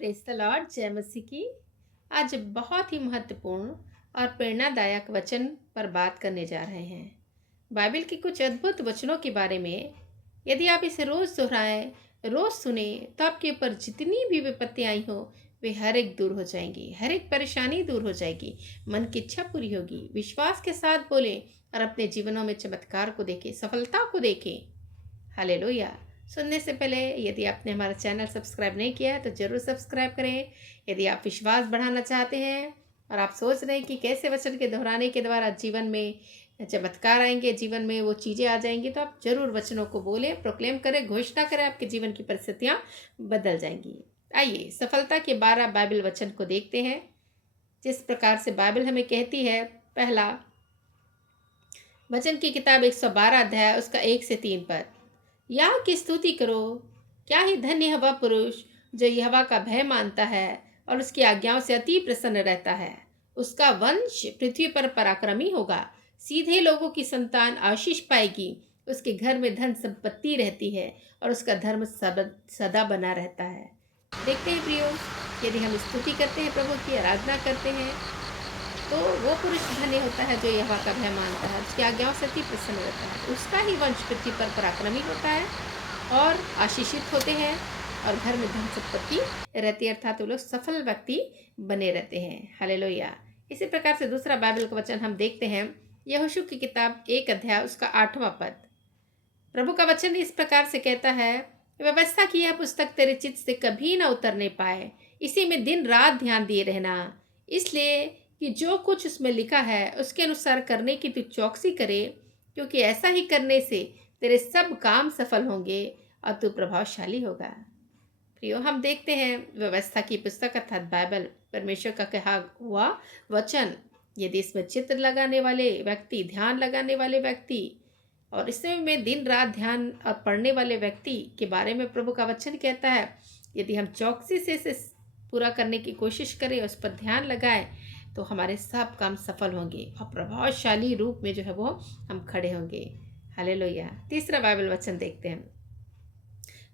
Praise the Lord. जय मसीह की। आज बहुत ही महत्वपूर्ण और प्रेरणादायक वचन पर बात करने जा रहे हैं। बाइबल के कुछ अद्भुत वचनों के बारे में। यदि आप इसे रोज दोहराएं, रोज सुने, तो आपके ऊपर जितनी भी विपत्ति आई हो वे हर एक दूर हो जाएंगी, हर एक परेशानी दूर हो जाएगी, मन की इच्छा पूरी होगी। विश्वास के साथ बोले और अपने जीवनों में चमत्कार को देखें, सफलता को देखें। हालेलुया। सुनने से पहले यदि आपने हमारा चैनल सब्सक्राइब नहीं किया है तो ज़रूर सब्सक्राइब करें। यदि आप विश्वास बढ़ाना चाहते हैं और आप सोच रहे हैं कि कैसे वचन के दोहराने के द्वारा जीवन में चमत्कार आएंगे, जीवन में वो चीज़ें आ जाएंगी, तो आप ज़रूर वचनों को बोलें, प्रोक्लेम करें, घोषणा करें। आपके जीवन की परिस्थितियाँ बदल जाएंगी। आइए सफलता के 12 बाइबल वचन को देखते हैं, जिस प्रकार से बाइबल हमें कहती है। पहला वचन की किताब 112 अध्याय उसका 1 से 3 पद। यहोवा की स्तुति करो, क्या ही धन्य है वह पुरुष जो यहोवा का भय मानता है और उसकी आज्ञाओं से अति प्रसन्न रहता है। उसका वंश पृथ्वी पर पराक्रमी होगा, सीधे लोगों की संतान आशीष पाएगी। उसके घर में धन संपत्ति रहती है और उसका धर्म सदा बना रहता है। देखते हैं प्रियो, यदि हम स्तुति करते हैं, प्रभु की आराधना करते हैं, तो वो पुरुष धन्य होता है जो यहोवा का भय मानता है, उसकी आज्ञाओं से अति प्रसन्न रहता है। उसका ही वंश पृथ्वी पर पराक्रमी होता है और आशीषित होते हैं और घर में धन संपत्ति रहती है, अर्थात वो लोग सफल व्यक्ति बने रहते हैं। हालेलुया। इसी प्रकार से दूसरा बाइबल का वचन हम देखते हैं, यहोशू की किताब 1 अध्याय उसका 8वां पद। प्रभु का वचन इस प्रकार से कहता है, व्यवस्था की यह पुस्तक तेरे चित्त से कभी न उतरने पाए, इसी में दिन रात ध्यान दिए रहना, इसलिए कि जो कुछ उसमें लिखा है उसके अनुसार करने की तू चौकसी करे, क्योंकि ऐसा ही करने से तेरे सब काम सफल होंगे और तू प्रभावशाली होगा। प्रियो, हम देखते हैं व्यवस्था की पुस्तक अर्थात बाइबल परमेश्वर का कहा हुआ वचन। यदि इसमें चित्र लगाने वाले व्यक्ति, ध्यान लगाने वाले व्यक्ति और इसमें दिन रात ध्यान और पढ़ने वाले व्यक्ति के बारे में प्रभु का वचन कहता है, यदि हम चौकसी से इसे पूरा करने की कोशिश करें, उस पर ध्यान लगाएं, तो हमारे सब काम सफल होंगे और प्रभावशाली रूप में जो है वो हम खड़े होंगे। हालेलुया। तीसरा बाइबल वचन देखते हैं,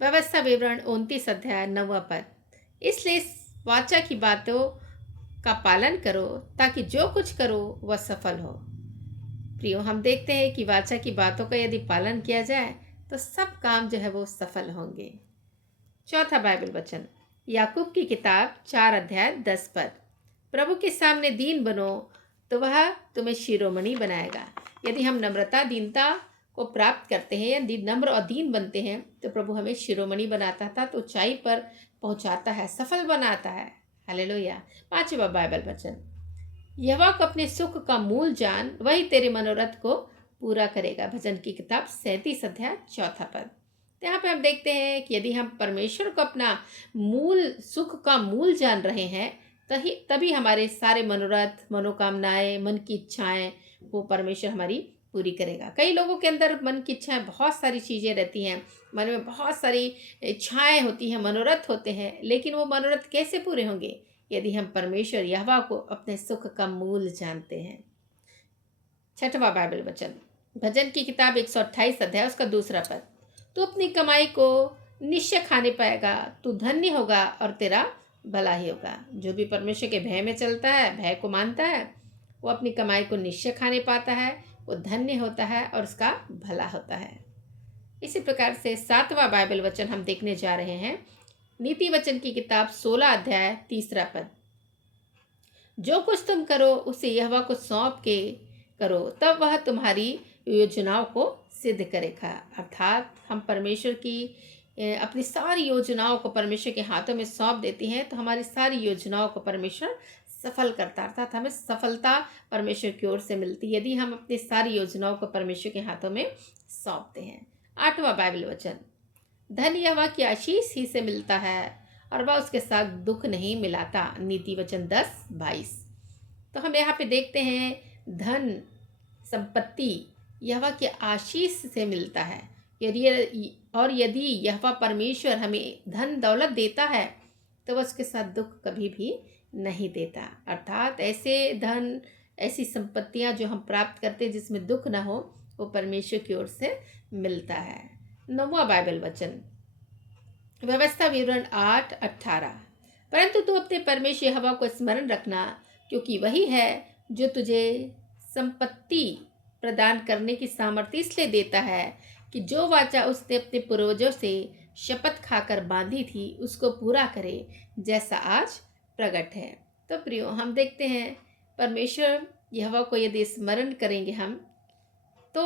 व्यवस्था विवरण 29 अध्याय 9वां पद। इसलिए इस वाचा की बातों का पालन करो ताकि जो कुछ करो वह सफल हो। प्रियो, हम देखते हैं कि वाचा की बातों का यदि पालन किया जाए तो सब काम जो है वो सफल होंगे। चौथा बाइबल वचन, याकूब की किताब 4 अध्याय 10 पद। प्रभु के सामने दीन बनो तो वह तुम्हें शिरोमणि बनाएगा। यदि हम नम्रता, दीनता को प्राप्त करते हैं, यदि नम्र और दीन बनते हैं, तो प्रभु हमें शिरोमणि बनाता था, तो ऊंचाई पर पहुंचाता है, सफल बनाता है। हालेलुया। 5वां बाइबल वचन, यहोवा को अपने सुख का मूल जान, वही तेरे मनोरथ को पूरा करेगा। भजन की किताब 37 अध्याय 4 पद। यहाँ पे हम देखते हैं कि यदि हम परमेश्वर को अपना मूल सुख का मूल जान रहे हैं, तभी हमारे सारे मनोरथ, मनोकामनाएं, मन की इच्छाएं वो परमेश्वर हमारी पूरी करेगा। कई लोगों के अंदर मन की इच्छाएं, बहुत सारी चीज़ें रहती हैं, मन में बहुत सारी इच्छाएं होती हैं, मनोरथ होते हैं, लेकिन वो मनोरथ कैसे पूरे होंगे? यदि हम परमेश्वर यहोवा को अपने सुख का मूल जानते हैं। 6वां बाइबल वचन, भजन की किताब 128 अध्याय उसका 2 पद। तू अपनी कमाई को निश्चय खाने पाएगा, तू धन्य होगा और तेरा भला ही होगा। जो भी परमेश्वर के भय में चलता है, भय को मानता है, वो अपनी कमाई को निश्चय खाने पाता है, वो धन्य होता है और उसका भला होता है। इसी प्रकार से 7वां बाइबल वचन हम देखने जा रहे हैं, नीति वचन की किताब 16 अध्याय 3 पद। जो कुछ तुम करो उसे यहोवा को सौंप के करो, तब वह तुम्हारी योजनाओं को सिद्ध करेगा। अर्थात हम परमेश्वर की अपनी सारी योजनाओं को परमेश्वर के हाथों में सौंप देती हैं, तो हमारी सारी योजनाओं को परमेश्वर सफल करता है, अर्थात हमें सफलता परमेश्वर की ओर से मिलती है यदि हम अपनी सारी योजनाओं को परमेश्वर के हाथों में सौंपते हैं। 8वां बाइबल वचन, धन यहोवा की आशीष ही से मिलता है और वह उसके साथ दुख नहीं मिलाता। नीति वचन 10:22। तो हम यहाँ पे देखते हैं धन संपत्ति यहोवा की आशीष से मिलता है। यदि यहोवा परमेश्वर हमें धन दौलत देता है तो वह उसके साथ दुख कभी भी नहीं देता। अर्थात ऐसे धन, ऐसी संपत्तियाँ जो हम प्राप्त करते हैं जिसमें दुख ना हो, वो परमेश्वर की ओर से मिलता है। 9वां बाइबल वचन, व्यवस्था विवरण 8:18। परंतु तू अपने परमेश्वर यहोवा को स्मरण रखना, क्योंकि वही है जो तुझे संपत्ति प्रदान करने की सामर्थ्य इसलिए देता है कि जो वाचा उसने अपने पूर्वजों से शपथ खाकर बांधी थी उसको पूरा करे, जैसा आज प्रकट है। तो प्रियो, हम देखते हैं परमेश्वर यहोवा को यदि स्मरण करेंगे हम, तो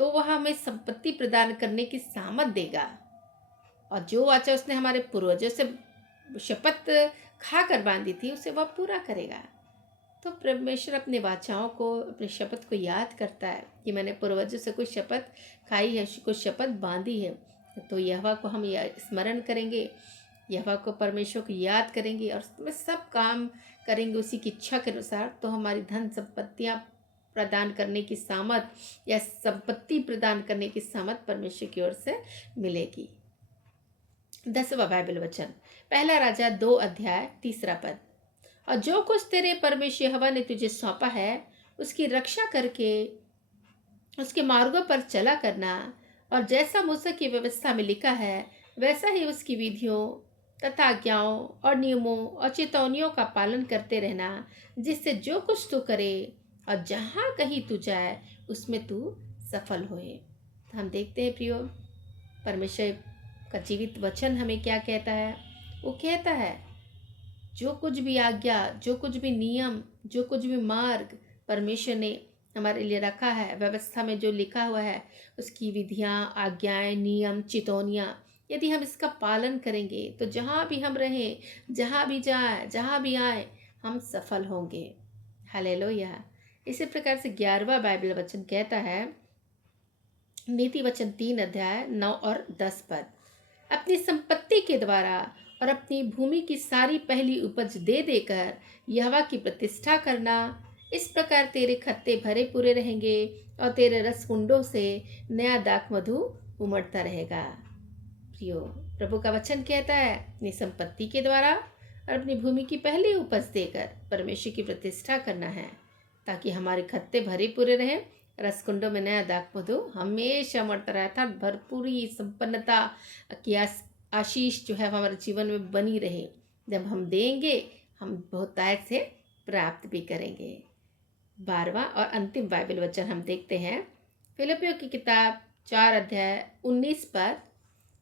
वह हमें संपत्ति प्रदान करने की सामर्थ देगा, और जो वाचा उसने हमारे पूर्वजों से शपथ खाकर बांधी थी उसे वह पूरा करेगा। तो परमेश्वर अपने वाचाओं को, अपने शपथ को याद करता है कि मैंने पूर्वजों से कुछ शपथ खाई है, कुछ शपथ बांधी है। तो यहोवा को हम स्मरण करेंगे, यहोवा को, परमेश्वर को याद करेंगे और उसमें सब काम करेंगे उसी की इच्छा के अनुसार, तो हमारी धन संपत्तियाँ प्रदान करने की सामर्थ या संपत्ति प्रदान करने की सामर्थ परमेश्वर की ओर से मिलेगी। 10वां बाइबल वचन, पहला राजा 2 अध्याय 3 पद। और जो कुछ तेरे परमेश्वर यहोवा ने तुझे सौंपा है उसकी रक्षा करके उसके मार्गों पर चला करना, और जैसा मूसा की व्यवस्था में लिखा है वैसा ही उसकी विधियों तथा आज्ञाओं और नियमों और चेतावनियों का पालन करते रहना, जिससे जो कुछ तू करे और जहाँ कहीं तू जाए उसमें तू सफल होए। तो हम देखते हैं प्रियो, परमेश्वर का जीवित वचन हमें क्या कहता है। वो कहता है जो कुछ भी आज्ञा, जो कुछ भी नियम, जो कुछ भी मार्ग परमेश्वर ने हमारे लिए रखा है, व्यवस्था में जो लिखा हुआ है, उसकी विधियाँ, आज्ञाएं, नियम, चितौनियाँ, यदि हम इसका पालन करेंगे तो जहाँ भी हम रहें, जहाँ भी जाए, जहाँ भी आए, हम सफल होंगे। हालेलुया। इसी प्रकार से 11वां बाइबल वचन कहता है, नीति वचन 3 अध्याय 9 और 10 पद। अपनी संपत्ति के द्वारा और अपनी भूमि की सारी पहली उपज दे देकर यहोवा की प्रतिष्ठा करना, इस प्रकार तेरे खत्ते भरे पूरे रहेंगे और तेरे रसकुंडों से नया दाख मधु उमड़ता रहेगा। प्रियो, प्रभु का वचन कहता है अपनी संपत्ति के द्वारा और अपनी भूमि की पहली उपज देकर परमेश्वर की प्रतिष्ठा करना है, ताकि हमारे खत्ते भरे पूरे रहें, रसकुंडों में नया दाख मधु हमेशा उमड़ता रहता, भरपूरी संपन्नता की आशीष जो है हमारे जीवन में बनी रहे। जब हम देंगे हम बहुतायत से प्राप्त भी करेंगे। 12वां और अंतिम बाइबल वचन हम देखते हैं, फिलिपियों की किताब 4 अध्याय 19 पर।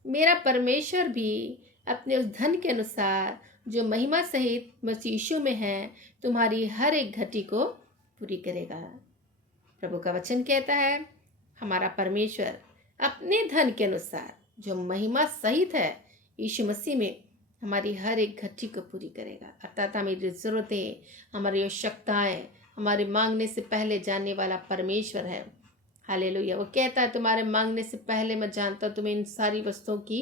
मेरा परमेश्वर भी अपने उस धन के अनुसार जो महिमा सहित मसीह यीशु में है तुम्हारी हर एक घटी को पूरी करेगा। प्रभु का वचन कहता है हमारा परमेश्वर अपने धन के अनुसार जो महिमा सहित है यीशु मसीह में हमारी हर एक घटी को पूरी करेगा। अर्थात हमारी ज़रूरतें, हमारी आवश्यकताएं, हमारे मांगने से पहले जानने वाला परमेश्वर है। हालेलुया। वो कहता है तुम्हारे मांगने से पहले मैं जानता हूँ तुम्हें इन सारी वस्तुओं की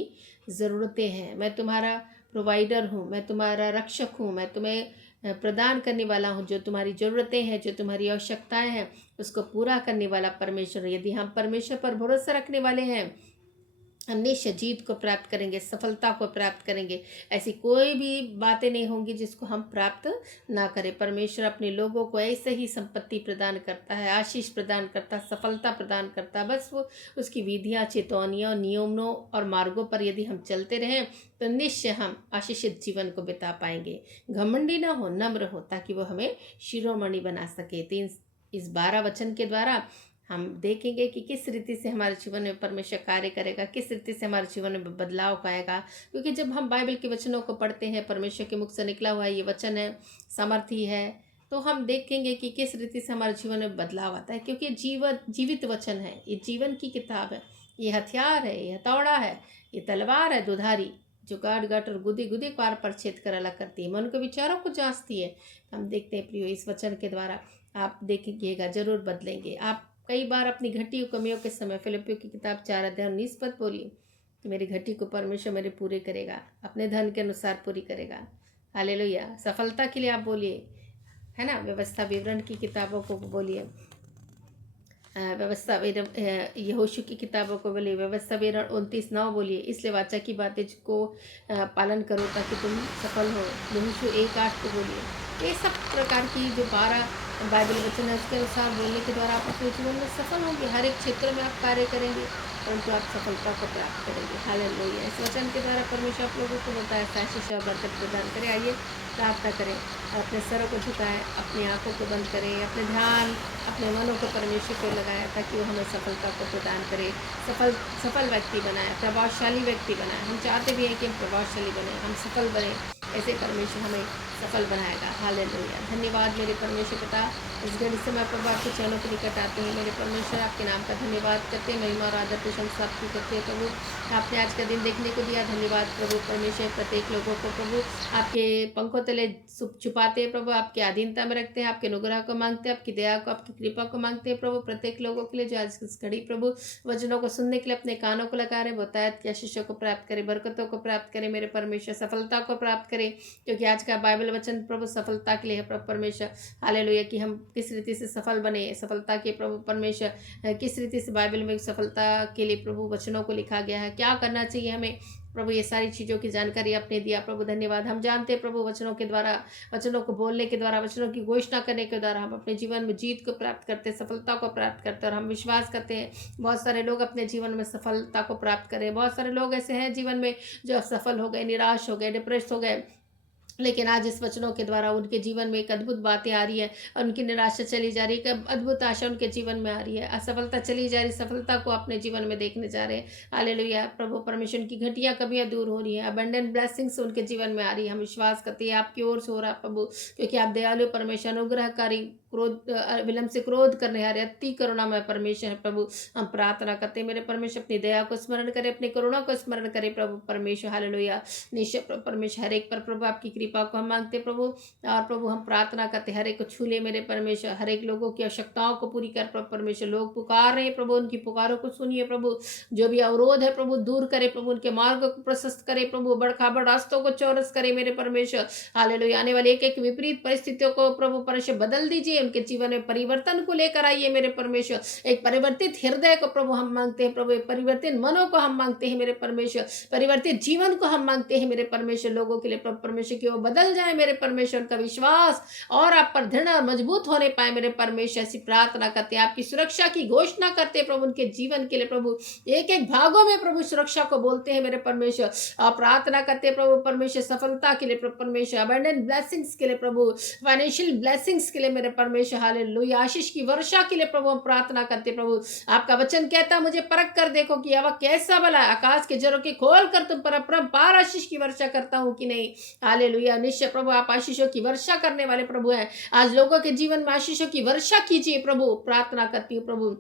ज़रूरतें हैं। मैं तुम्हारा प्रोवाइडर हूँ, मैं तुम्हारा रक्षक हूँ, मैं तुम्हें प्रदान करने वाला हूँ। जो तुम्हारी ज़रूरतें हैं, जो तुम्हारी आवश्यकताएं हैं, उसको पूरा करने वाला परमेश्वर। यदि हम परमेश्वर पर भरोसा रखने वाले हैं, हमेशा जीत को प्राप्त करेंगे, सफलता को प्राप्त करेंगे। ऐसी कोई भी बातें नहीं होंगी जिसको हम प्राप्त ना करें। परमेश्वर अपने लोगों को ऐसे ही संपत्ति प्रदान करता है, आशीष प्रदान करता है, सफलता प्रदान करता है। बस वो उसकी विधियाँ, चेतावनियों, नियमों और मार्गों पर यदि हम चलते रहें तो निश्चय हम आशीषित जीवन को बिता पाएंगे। घमंडी ना हो, नम्र हो, ताकि वो हमें शिरोमणि बना सके। इस 12 वचन के द्वारा हम देखेंगे कि किस रीति से हमारे जीवन में परमेश्वर कार्य करेगा, किस रीति से हमारे जीवन में बदलाव आएगा। क्योंकि जब हम बाइबल के वचनों को पढ़ते हैं, परमेश्वर के मुख से निकला हुआ ये वचन है, सामर्थी है, तो हम देखेंगे कि किस रीति से हमारे जीवन में बदलाव आता है। क्योंकि जीवित वचन है, ये जीवन की किताब है, ये हथियार है, ये हथौड़ा है, ये तलवार है दुधारी, जो गाट और गुदी गुदी पार पर छेद कर अलग करती है, मन के विचारों को जांचती है। हम देखते हैं प्रियो, इस वचन के द्वारा आप देखेंगेगा, जरूर बदलेंगे। आप कई बार अपनी घटी कमियों के समय फिलिपियों की किताब 4 अध्याय 19 पद बोलिए कि मेरी घटी को परमेश्वर मेरे पूरे करेगा, अपने धन के अनुसार पूरी करेगा। हालेलुया। सफलता के लिए आप बोलिए, है ना। व्यवस्था विवरण की किताबों को बोलिए, व्यवस्था यहोशू की किताबों को बोलिए, व्यवस्था विवरण 29:9 बोलिए। इसलिए वाचा की बातें को पालन करो ताकि तुम सफल हो। यहोशू 1:8 को बोलिए। ये सब प्रकार की जो 12 बाइबल वचन है उसके अनुसार बोलने के द्वारा आप अपने जीवन में सफल होंगे। हर एक क्षेत्र में आप कार्य करेंगे, परंतु आप सफलता को प्राप्त करेंगे। हालेलुया। इस वचन के द्वारा परमेश्वर आप लोगों को बताया आशीष और बरकत प्रदान करें। आइए प्रार्थना करें और अपने सरों को झुकाएं, अपनी आंखों को बंद करें, अपने ध्यान अपने मनों को परमेश्वर को लगाएं, ताकि वो हमें सफलता को प्रदान करे, सफल व्यक्ति बनाए, प्रभावशाली व्यक्ति बनाए। हम चाहते भी हैं कि हम प्रभावशाली बने, हम सफल बने, ऐसे परमेश्वर हमें सफल बनाएगा। हालेलुया। धन्यवाद मेरे परमेश्वर पिता, इस घड़ी से मैं प्रभु आपके चरणों के निकट आते हैं। मेरे परमेश्वर आपके नाम का धन्यवाद करते हैं, महिमा और आदर प्रशंसा आपकी करते हैं। प्रभु आपने आज का दिन देखने को दिया, धन्यवाद प्रभु परमेश्वर। प्रत्येक लोगों को प्रभु आपके पंखों तले छुपाते हैं प्रभु, आपके अधीनता में रखते हैं, आपके अनुग्रह को मांगते हैं, आपकी दया को, आपकी कृपा को मांगते हैं प्रभु। प्रत्येक लोगों के लिए जो आज इस घड़ी प्रभु वचनों को सुनने के लिए अपने कानों को लगा रहे, बताया कि आशीषों को प्राप्त करें, बरकतों को प्राप्त करें मेरे परमेश्वर, सफलता को प्राप्त करें, क्योंकि आज का बाइबल वचन प्रभु सफलता के लिए है प्रभु परमेश्वर। हालेलुया। कि हम किस रीति से सफल बने, सफलता के प्रभु परमेश्वर किस रीति से बाइबल में सफलता के लिए प्रभु वचनों को लिखा गया है, क्या करना चाहिए हमें प्रभु, ये सारी चीज़ों की जानकारी आपने दिया प्रभु। धन्यवाद। हम जानते हैं प्रभु वचनों के द्वारा, वचनों को बोलने के द्वारा, वचनों की घोषणा करने के द्वारा हम अपने जीवन में जीत को प्राप्त करते हैं, सफलता को प्राप्त करते हैं। और हम विश्वास करते हैं बहुत सारे लोग अपने जीवन में सफलता को प्राप्त करें। बहुत सारे लोग ऐसे हैं जीवन में जो असफल हो गए, निराश हो गए, डिप्रेस हो गए, लेकिन आज इस वचनों के द्वारा उनके जीवन में एक अद्भुत बातें आ रही है और उनकी निराशा चली जा रही है, एक अद्भुत आशा उनके जीवन में आ रही है, असफलता चली जा रही, सफलता को अपने जीवन में देखने जा रहे हैं। हालेलुया। प्रभु परमेश्वर की घटिया कमियां दूर हो रही है, अबंडेंट ब्लेसिंग्स उनके जीवन में आ रही है। हम विश्वास करते हैं आपकी ओर से हो रहा प्रभु, क्योंकि आप दयालु परमेश्वर, अनुग्रहकारी, क्रोध विलंब से क्रोध करने हारे, अति करुणामय परमेश्वर है प्रभु। हम प्रार्थना करते हैं मेरे परमेश्वर, अपनी दया को स्मरण करें, अपनी करुणा को स्मरण करें प्रभु परमेश्वर। हालेलुया। निश्चय प्रभु परमेश्वर हर एक पर प्रभु आपकी कृपा को हम मांगते प्रभु, और प्रभु हम प्रार्थना करते हर एक को छू ले मेरे परमेश्वर, हर एक लोगों की आवश्यकताओं को पूरी कर प्रभु परमेश्वर। लोग पुकार रहे हैं प्रभु, उनकी पुकारों को सुनिए प्रभु, जो भी अवरोध है प्रभु दूर करे प्रभु, उनके मार्ग को प्रशस्त करे प्रभु, बड़खाबड़ रास्तों को चौरस करे मेरे परमेश्वर। हालेलुया। आने वाली एक एक विपरीत परिस्थितियों को प्रभु परमेश्वर बदल दीजिए, उनके जीवन में परिवर्तन को लेकर आइए मेरे परमेश्वर। एक परिवर्तित हृदय को प्रभु हम मांगते हैं प्रभु, एक परिवर्तित मनों को हम मांगते हैं मेरे परमेश्वर, परिवर्तित जीवन को हम मांगते हैं मेरे परमेश्वर। लोगों के लिए प्रभु परमेश्वर की वो बदल जाए मेरे परमेश्वर, का विश्वास और आप पर दृढ़ और मजबूत होने पाए मेरे परमेश्वर। ऐसी प्रार्थना करते हैं, आपकी सुरक्षा की घोषणा करते हैं प्रभु, उनके जीवन के लिए प्रभु एक एक भागों में प्रभु सुरक्षा को बोलते हैं मेरे परमेश्वर। आप प्रार्थना करते हैं प्रभु परमेश्वर सफलता के लिए प्रभु परमेश्वर, अबंडेंट ब्लेसिंग्स के लिए प्रभु, फाइनेंशियल ब्लेसिंग्स के लिए मेरे परमेश्वर। हालेलुया। आशीष की वर्षा के लिए प्रभु हम प्रार्थना करते प्रभु। आपका वचन कहता मुझे परख कर देखो कि यह कैसा भला है, आकाश के जरों के खोल कर तुम पर अपरंपार आशीष की वर्षा करता हूं कि नहीं। हालेलुया। निश्चय प्रभु आप आशीषों की वर्षा करने वाले प्रभु हैं। आज लोगों के जीवन में आशीषों की वर्षा कीजिए प्रभु, प्रार्थना करती हूँ प्रभु।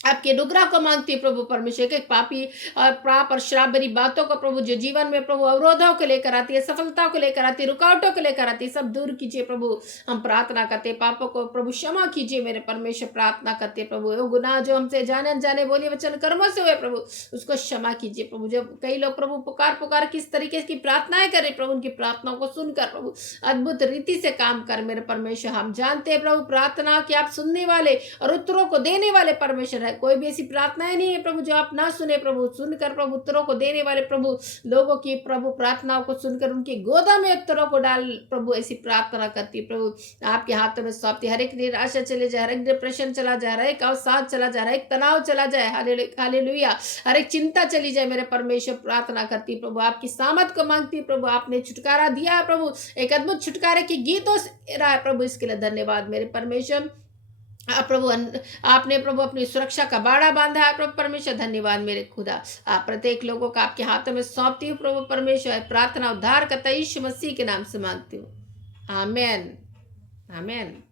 आपके अनुग्रह को मांगती है प्रभु परमेश्वर, एक पापी और पाप और श्राप भरी बातों को प्रभु जो जीवन में प्रभु अवरोधों को लेकर आती है, सफलता को लेकर आती है, रुकावटों को लेकर आती है, सब दूर कीजिए प्रभु। हम प्रार्थना करते हैं, पापों को प्रभु क्षमा कीजिए मेरे परमेश्वर। प्रार्थना करते हैं प्रभु, वो गुनाह जो हमसे जाने अनजाने बोले वचन कर्मों से हुए प्रभु, उसको क्षमा कीजिए प्रभु। जब कई लोग प्रभु पुकार किस तरीके की प्रार्थनाएं करें प्रभु, उनकी प्रार्थनाओं को सुनकर प्रभु अद्भुत रीति से काम कर मेरे परमेश्वर। हम जानते हैं प्रभु प्रार्थना कि आप सुनने वाले और उत्तरों को देने वाले परमेश्वर है। कोई भी ऐसी प्रार्थनाएं नहीं है प्रभु जो आप ना सुने प्रभु, सुनकर प्रभु उत्तरों को देने वाले प्रभु, लोगों की प्रभु प्रार्थनाओं को सुनकर उनकी गोदा में उत्तरों को डाल प्रभु, ऐसी प्रार्थना करती प्रभु। आपके हाथों में सौंपती, हर एक निराशा चले जाए, हर एक डिप्रेशन चला जाए, हर एक अवसाद चला जाए, हर एक तनाव चला जाए, हालेलुया, हर एक चिंता चली जाए मेरे परमेश्वर। प्रार्थना करती प्रभु, आपकी सामर्थ को मांगती प्रभु। आपने छुटकारा दिया है प्रभु, एक अद्भुत छुटकारे की गीतों से रहा है प्रभु, इसके लिए धन्यवाद मेरे परमेश्वर। प्रभु आपने प्रभु अपनी सुरक्षा का बाड़ा बांधा है प्रभु परमेश्वर। धन्यवाद मेरे खुदा। आप प्रत्येक लोगों का आपके हाथों में सौंपती हूँ प्रभु परमेश्वर। प्रार्थना उद्धार करता यीशु मसीह के नाम से मांगती हूँ, आमेन, आमेन।